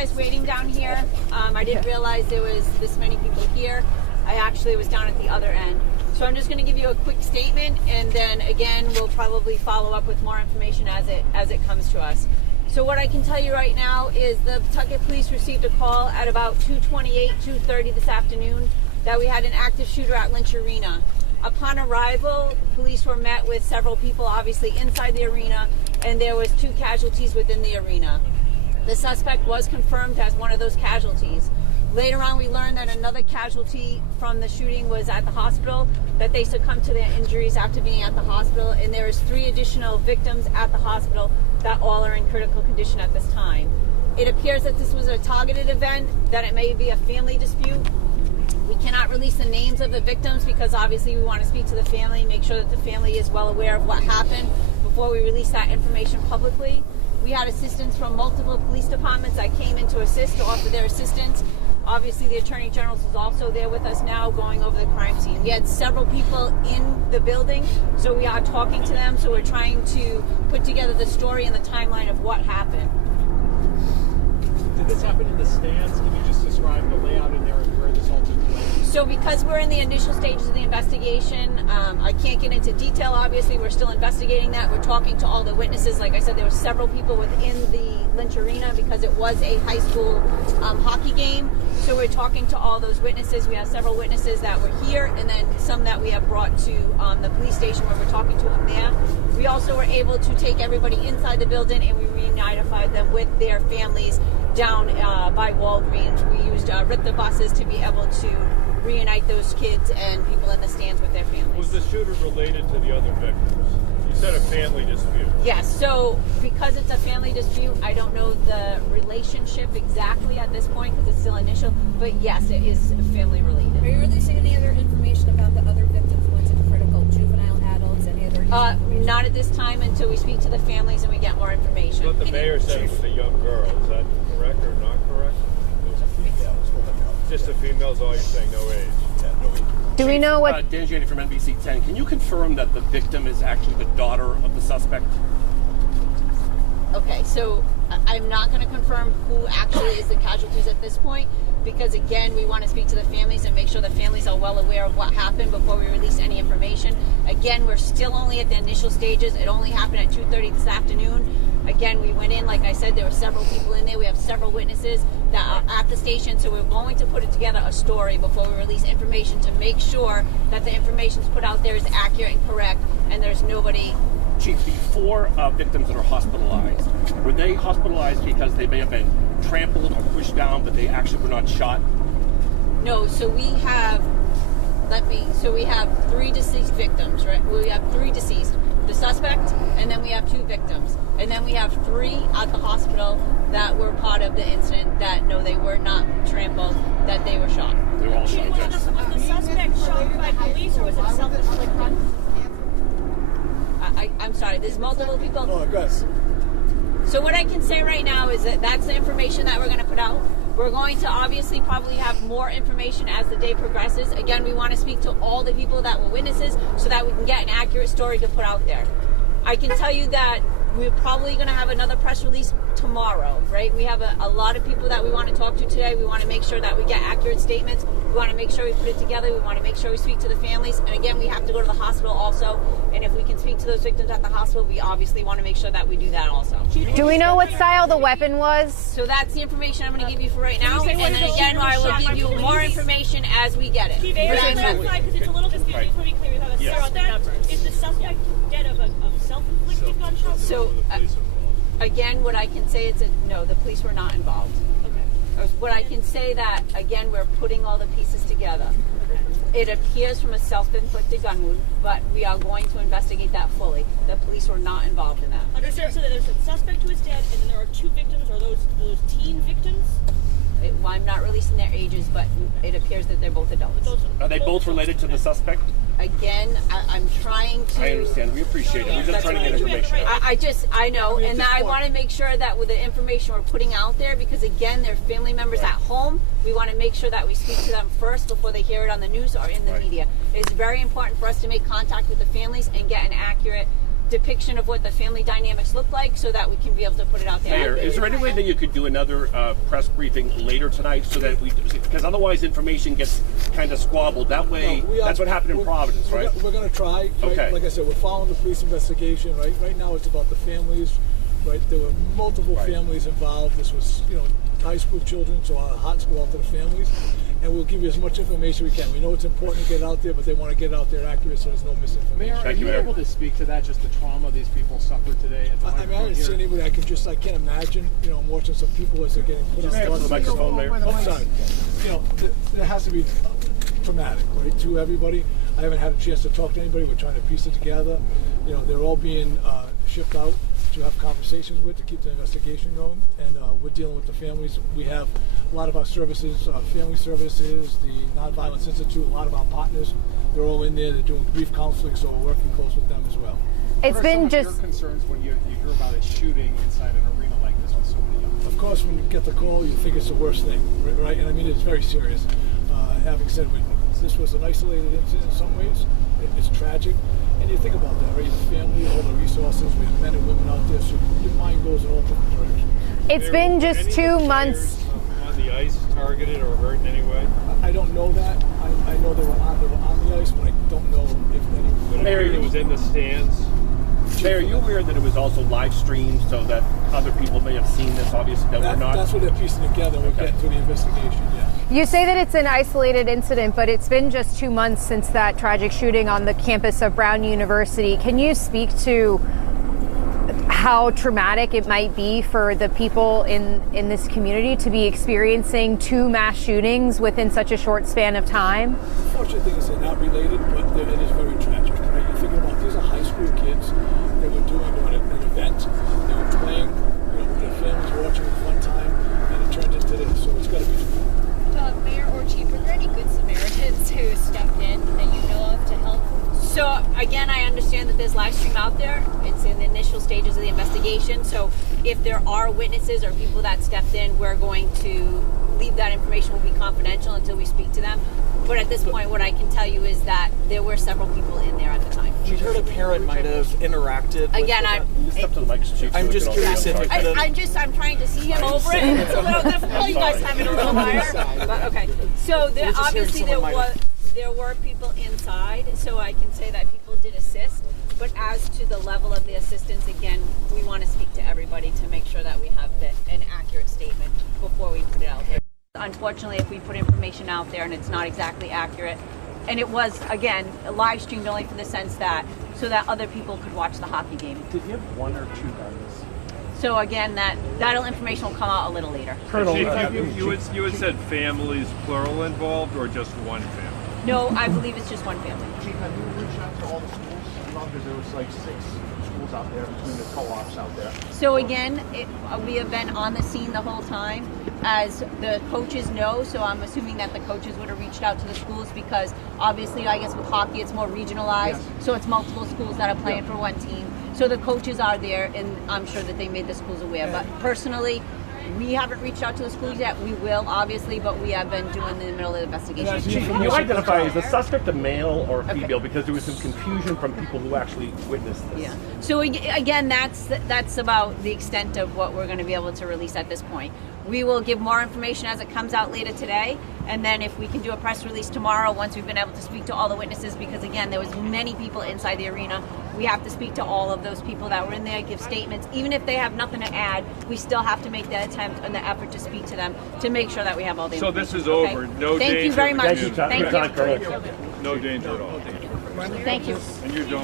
guys waiting down here. I didn't realize there was this many people here. I actually was down at the other end. So I'm just going to give you a quick statement, and then again we'll probably follow up with more information as it comes to us. So what I can tell you right now is the Pawtucket police received a call at about 2:28, 2:30 this afternoon that we had an active shooter at Lynch Arena. Upon arrival, police were met with several people obviously inside the arena, and there was 2 casualties within the arena. The suspect was confirmed as one of those casualties. Later on, we learned that another casualty from the shooting was at the hospital, that they succumbed to their injuries after being at the hospital, and there is 3 additional victims at the hospital that all are in critical condition at this time. It appears that this was a targeted event, that it may be a family dispute. We cannot release the names of the victims because obviously we want to speak to the family, make sure that the family is well aware of what happened before we release that information publicly. We had assistance from multiple police departments that came in to assist, to offer their assistance. Obviously, the Attorney General is also there with us now going over the crime scene. We had several people in the building, so we are talking to them. So we're trying to put together the story and the timeline of what happened. Did this happen in the stands? Can you just describe the layout in there and where this all took place? So because we're in the initial stages of the investigation, I can't get into detail, obviously. We're still investigating that. We're talking to all the witnesses. Like I said, there were several people within the Lynch Arena because it was a high school hockey game. So we're talking to all those witnesses. We have several witnesses that were here, and then some that we have brought to the police station where we're talking to them there. We also were able to take everybody inside the building, and we reunified them with their families down by Walgreens. We used Richter buses to be able to reunite those kids and people in the stands with their families. Was the shooter related to the other victims? You said a family dispute. Yes, so because it's a family dispute, I don't know the relationship exactly at this point because it's still initial, but yes, it is family related. Are you releasing any other information about the other victims, ones in critical, juvenile, adults, any other not at this time until we speak to the families and we get more information. But the mayor said it was a young girl. Is that correct or not correct? It was a female. Just the females, all you're saying, no age. Yeah, no age. Do we know what... Dan Janney from NBC 10. Can you confirm that the victim is actually the daughter of the suspect? Okay, so I'm not going to confirm who actually is the casualties at this point because, again, we want to speak to the families and make sure the families are well aware of what happened before we release any information. Again, we're still only at the initial stages. It only happened at 2:30 this afternoon. Again, we went in, like I said, there were several people in there. We have several witnesses that are at the station, so we're going to put it together a story before we release information to make sure that the information put out there is accurate and correct, and there's nobody... Chief, the 4 victims that are hospitalized, were they hospitalized because they may have been trampled or pushed down, but they actually were not shot? No, so we have... we have 3 deceased victims, right? We have 3 deceased. The suspect, and then we have 2 victims. And then we have 3 at the hospital that were part of the incident that, no, they were not trampled, that they were shot. They were all shot. Was the suspect shot by police, or was it self-inflicted? I'm sorry, there's multiple people. Oh, good. So what I can say right now is that that's the information that we're going to put out. We're going to obviously probably have more information as the day progresses. Again, we want to speak to all the people that were witnesses so that we can get an accurate story to put out there. I can tell you that we're probably going to have another press release tomorrow, right? We have a lot of people that we want to talk to today. We want to make sure that we get accurate statements. We want to make sure we put it together. We want to make sure we speak to the families. And again, we have to go to the hospital also. And if we can speak to those victims at the hospital, we obviously want to make sure that we do that also. Do we know what style the weapon was? So that's the information I'm going to give you for right now. And then again, I will give you more information as we get it. Because it's a little confusing. Just want to be clear about that. Is the suspect dead of a self-inflicted gunshot? So, again, what I can say is that no, the police were not involved. Okay. What I can say that, again, we're putting all the pieces together. It appears from a self-inflicted gun wound, but we are going to investigate that fully. The police were not involved in that. Understand? So there's a suspect who is dead, and then there are 2 victims. Are those teen victims? Well, I'm not releasing their ages, but it appears that they're both adults. Are they both related to the suspect? Again, I'm trying to... I understand. We appreciate it. We're just trying to get information. I know, and I want to make sure that with the information we're putting out there, because again, they're family members at home, we want to make sure that we speak to them first before they hear it on the news or in the media. It's very important for us to make contact with the families and get an accurate depiction of what the family dynamics look like so that we can be able to put it out there. Mayor, is there any way that you could do another press briefing later tonight so that because otherwise information gets kind of squabbled. That way, that's what happened in Providence, right? We're going to try. Right? Okay. Like I said, we're following the police investigation. Right now, it's about the families. Right, there were multiple families involved. This was, high school children, so our hearts go out to the families, and we'll give you as much information we can. We know it's important to get out there, but they want to get out there accurate so there's no misinformation. Mayor, are you able to speak to that, just the trauma these people suffered today? I didn't see anybody. I can't imagine. I'm watching some people as they're getting put on the microphone, Mayor. I'm sorry. There has to be traumatic, right, to everybody. I haven't had a chance to talk to anybody. We're trying to piece it together. They're all being shipped out to have conversations with to keep the investigation going, and we're dealing with the families. We have a lot of our services, family services, the Nonviolence Institute, a lot of our partners. They're all in there. They're doing grief counseling, so we're working close with them as well. It's been What are some just of your concerns when you hear about a shooting inside an arena like this with so many young people? Of course, when you get the call, you think it's the worst thing, right? And I mean, it's very serious. Having said this was an isolated incident in some ways. It's tragic. And you think about that, right? The family, all the resources, we have men and women out there, so your mind goes in all different directions. it's been just 2 months. On the ice, targeted or hurt in any way? I don't know that. I know they were on the ice, but I don't know if any. But Mayor, it was in the stands. Mayor, are you aware that it was also live streamed so that other people may have seen this, obviously, that we're not? That's what they're piecing together. We're getting through the investigation, yes. You say that it's an isolated incident, but it's been just 2 months since that tragic shooting on the campus of Brown University. Can you speak to how traumatic it might be for the people in this community to be experiencing 2 mass shootings within such a short span of time? The fortunate thing is they're not related, but it is very tragic, right? You're thinking about these are high school kids. They were doing an event. They were playing, with their families watching a fun time, and it turned into this. So it's got to be traumatic. Mayor or Chief, were there any good Samaritans who stepped in that you know of to help? So again, I understand that there's live stream out there. It's in the initial stages of the investigation. So if there are witnesses or people that stepped in, we're going to leave that information will be confidential until we speak to them. But at this point, what I can tell you is that there were several people in there at the time. We heard a parent might have interacted. Again, I'm just curious if it could have. I'm trying to see him over it, and it's a little difficult. You guys have it a little higher. But okay. So obviously there were people inside, so I can say that people did assist. But as to the level of the assistance, again, we want to speak to everybody to make sure that we have an accurate statement before we put it out there. Unfortunately, if we put information out there and it's not exactly accurate, and it was, again, live streamed only for the sense that, so that other people could watch the hockey game. Did you have 1 or 2 guns? So again, that information will come out a little later. Colonel, you had said families plural involved or just one family? No, I believe it's just one family. Chief, have you reached out to all the schools? Because there was like 6 schools out there between the co-ops out there. So again, we have been on the scene the whole time, as the coaches know. So I'm assuming that the coaches would have reached out to the schools because obviously, I guess with hockey, it's more regionalized. Yes. So it's multiple schools that are playing for one team. So the coaches are there, and I'm sure that they made the schools aware. But personally, we haven't reached out to the schools yet. We will, obviously, but we have been doing the middle of the investigation. Chief, can you identify is the suspect a male or a female? Because there was some confusion from people who actually witnessed this. Yeah. So again, that's about the extent of what we're going to be able to release at this point. We will give more information as it comes out later today, and then if we can do a press release tomorrow once we've been able to speak to all the witnesses, because again, there was many people inside the arena. We have to speak to all of those people that were in there, give statements. Even if they have nothing to add, we still have to make the attempt and the effort to speak to them to make sure that we have all the information. So this is over. Okay? No danger. Thank you very much. Thank you. Thank you. No danger at all. Thank you. And you're done.